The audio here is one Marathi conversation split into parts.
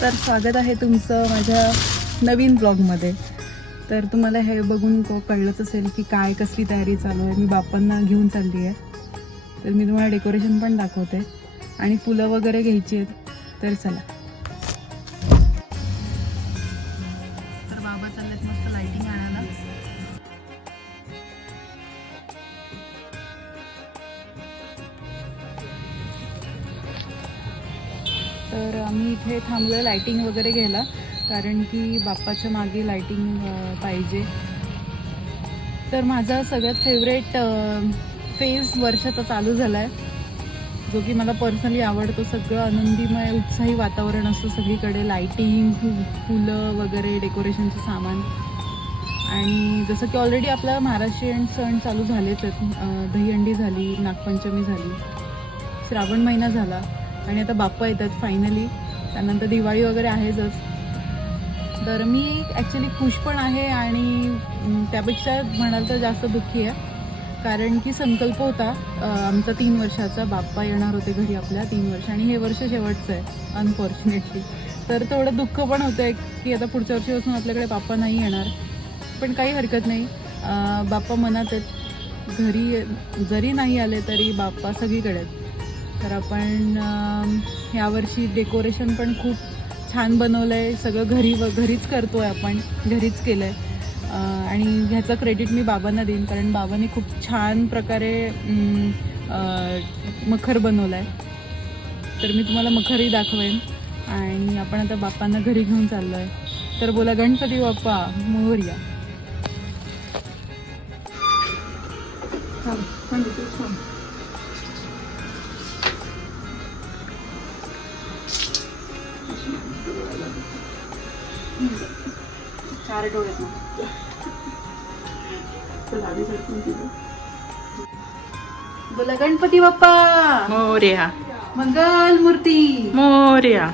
तर स्वागत आहे तुमचं माझ्या नवीन ब्लॉगमध्ये. तर तुम्हाला हे बघून कळलंच असेल की काय कसली तयारी चालू आहे. मी बाप्पांना घेऊन चालली आहे. तर मी तुम्हाला डेकोरेशन पण दाखवते आणि फुलं वगैरे घ्यायची आहेत. तर चला. तर बाबा चाललेत मस्त लाइटिंग आणायला. तर आम्ही इथे थांबलो लाइटिंग वगैरे घ्यायला, कारण की बाप्पाच्या मागे लाइटिंग पाहिजे. तर माझा सगळ्यात फेवरेट फेज वर्षाचा चालू झाला आहे, जो की मला पर्सनली आवडतो. सगळं आनंदीमय उत्साही वातावरण असतं सगळीकडे, लाइटिंग, फुलं वगैरे, डेकोरेशनचं सामान. आणि जसं की ऑलरेडी आपला महाराष्ट्रीयन सण चालू झालेच आहेत. दहीहंडी झाली, नागपंचमी झाली, श्रावण महिना झाला आणि आता बाप्पा येतात फायनली. त्यानंतर दिवाळी वगैरे आहेच. तर मी ॲक्च्युली खुश पण आहे आणि त्यापेक्षा म्हणाल तर जास्त दुःखी आहे, कारण की संकल्प होता आमचा 3 वर्षाचा. बाप्पा येणार होते घरी आपल्या 3 वर्ष, आणि हे वर्ष शेवटचं आहे अनफॉर्च्युनेटली. तर थोडं दुःख पण होतं आहे की आता पुढच्या वर्षीपासून आपल्याकडे बाप्पा नाही येणार. पण काही हरकत नाही, बाप्पा मनात आहेत. घरी जरी नाही आले तरी बाप्पा सगळीकडे आहेत. तर आपण ह्यावर्षी डेकोरेशन पण खूप छान बनवलं आहे. सगळं घरीच करतो आहे, आपण घरीच केलं आहे. आणि ह्याचं क्रेडिट मी बाबांना देईन, कारण बाबांनी खूप छान प्रकारे मखर बनवलं आहे. तर मी तुम्हाला मखरही दाखवेन. आणि आपण आता बाप्पांना घरी घेऊन चाललो आहे. तर बोला गणपती बाप्पा मोरया. चार डोळ्यात बोला गणपती बाप्पा मोरया. मंगल मूर्ती मोरया.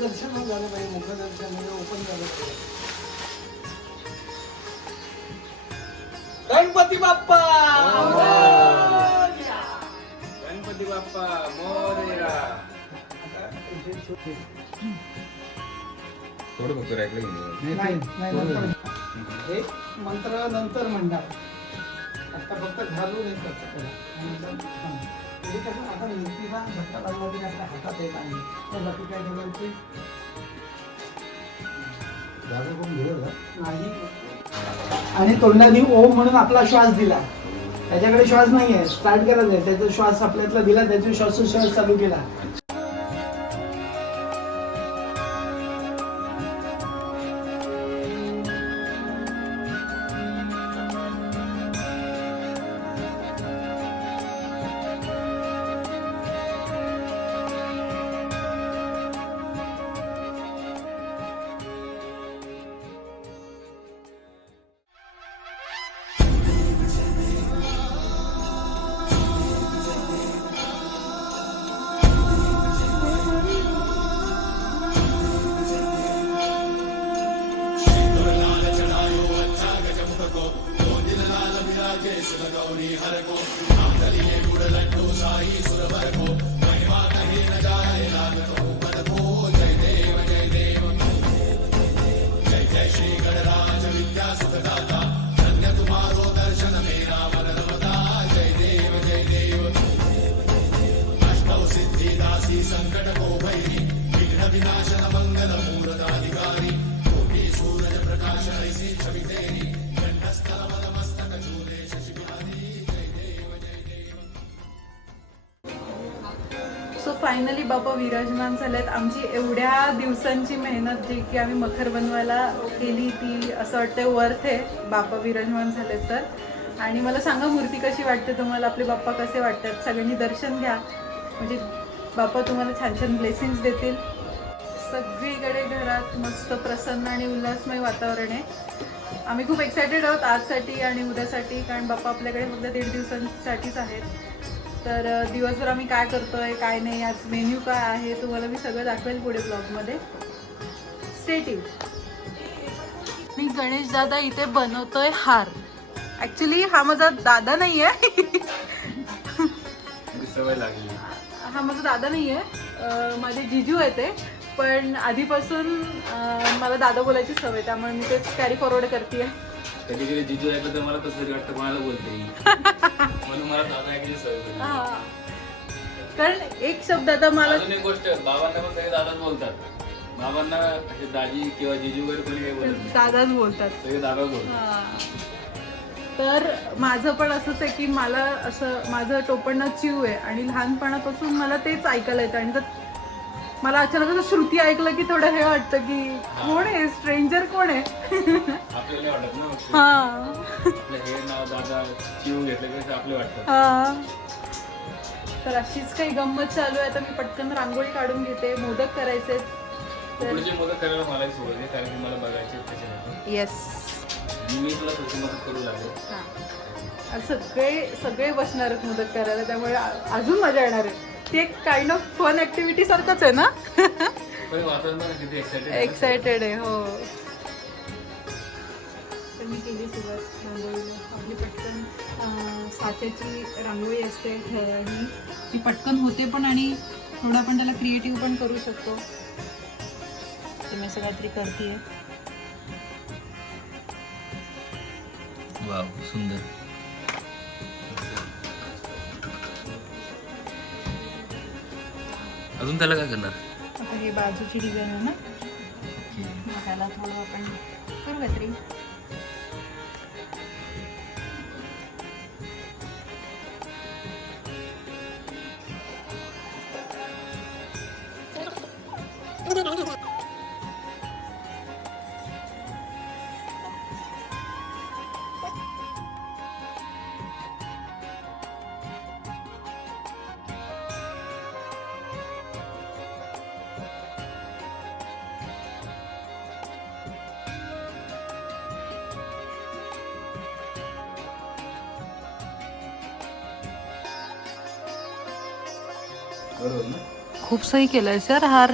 दर्शन झालं पाहिजे, मुखदर्शन म्हणजे ओपन झालं पाहिजे. गणपती बाप्पा गणपती बाप्पा मोरया. थोडं फक्त ऐकलं हे मंत्र नंतर म्हणणार, आता फक्त घालून येतात त्याला. आता मूर्तीला झटका लागला तरी आपल्या हातात येत आहे. तर बाकी काय ठेवायचे नाही. आणि तोंडाने ओम म्हणून आपला श्वास दिला. त्याच्याकडे श्वास नाही आहे, स्टार्ट करायचं आहे. त्याचा श्वास आपल्यातला दिला, त्याचा श्वासोश्वास चालू केला. सो फायनली बाप्पा विराजमान झालेत. आमची एवढ्या दिवसांची मेहनत जी की आम्ही मखर बनवायला केली ती असं वाटतं वर्थ आहे. बाप्पा विराजमान झालेत तर. आणि मला सांगा मूर्ती कशी वाटते तुम्हाला, आपले बाप्पा कसे वाटतात. सगळ्यांनी दर्शन घ्या, म्हणजे बाप्पा तुम्हाला छान छान ब्लेसिंग्स देतील. सगळीकडे घरात मस्त प्रसन्न आणि उल्हासमय वातावरण आहे. आम्ही खूप एक्सायटेड आहोत आजसाठी आणि उद्यासाठी, कारण बाप्पा आपल्याकडे फक्त 1.5 दिवसांसाठीच आहेत. तर दिवसभर आम्ही काय करतोय काय नाही, आज मेन्यू काय आहे, तुम्हाला मी सगळं दाखवेल पुढे ब्लॉगमध्ये. Stay tune. मी गणेश दादा इथे बनवतोय हार. ऍक्च्युली हा माझा दादा नाही आहे. सवय लागली. हा माझा दादा नाही आहे, माझे जिजू आहे ते. पण आधीपासून मला दादा बोलायची सवय, त्यामुळे मी तेच कॅरी फॉरवर्ड करते. कधी कधी जिजू ऐकलं तर मला तसं वाटतं कोणाला बोलते म्हणून मला दादा ऐकायची सवय पडली. कारण एक शब्द आता मला अजून एक गोष्ट, बाबांना पण सगळे दादाच बोलतात. बाबांना असे दाजी किंवा जिजू वगैरे कोणी काही बोलत नाही, दादाच बोलतात. सगळे दादा बोलतात. तर माझं पण असंच आहे की मला असं माझं टोपण चिव आहे आणि लहानपणापासून मला तेच ऐकायला येतं. आणि जर मला अचानक असं श्रुती ऐकलं की थोडं हे वाटतं की कोण आहे, स्ट्रेंजर कोण आहे. आपल्याला वाटत ना हा आपलं हे नाव दादा चिव घेतलं की आपलं वाटतं. हा. तर अशीच काही गंमत चालू आहे. आता मी पटकन रांगोळी काढून घेते, मोदक करायचे. पुढची मदत करायला मलाही सोबत आहे, कारण की मला बघायचे कसे. येस, मी तुला थोडी मदत करू लागलो. सगळे बसणार आहेत मदत करायला, त्यामुळे अजून मजा येणार आहे. ती एक काइंड ऑफ फन ऍक्टिव्हिटी सारखंच आहे ना. पण वातावरण किती एक्सायटेड आहे. हो. तर मी केली सुरुवात रांगोळीला. आपली पटकन साच्याची रांगोळी असते ही, ती पटकन होते पण आणि थोडं आपण त्याला क्रिएटिव्ह पण करू शकतो. तर मी असं काहीतरी करते. वाव, सुंदर. अजून त्याला काय करणार? आता हे बाजूची डिझाईन आहे ना, मग त्याला थोडं आपण करू काहीतरी. बरोबर ना? खूप सही केलंय सर हार.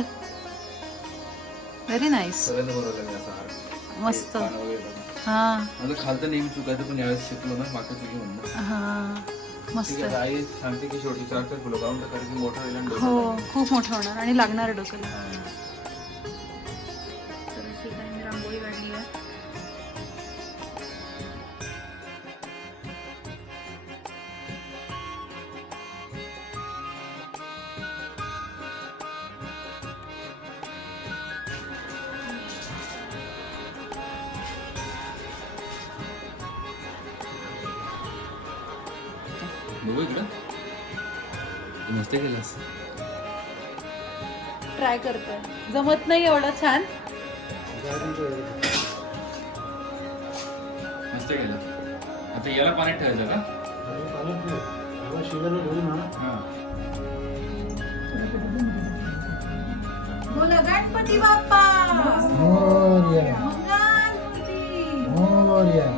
Very nice. सगळ्यांना बरोबर लागेल असा हार. मस्त. पानं वगैरे टाकून. हा माझं खालचं नेहमी चुकायचं, पण यावेळेस शिकलो ना, मागच्या चुकी म्हणून. हा मस्त. ठीक आहे, आई सांगते की शेवटी 4-4 फुलं काढून टाका, कारण की मोठं राहिलं आणि हो डोकं खूप मोठं होणार आणि लागणार डोक्याला. लागेल. तर अशी काही मी रांगोळी काढली आहे. बघू इकडं. मस्त केलंस. ट्राय करते. जमत नाही एवढं छान. मस्त केलं. आता याला पाण्यात ठेवायचं का? हां. बोला गणपती बाप्पा. मोरया. मंगलमूर्ती. मोरया.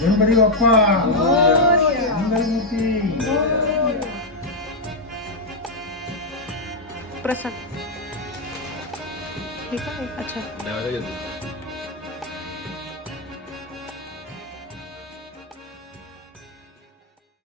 गणपती बाप्पा मंगलमूर्ती. प्रसाद हे काय अच्छा डाव्याला घेतो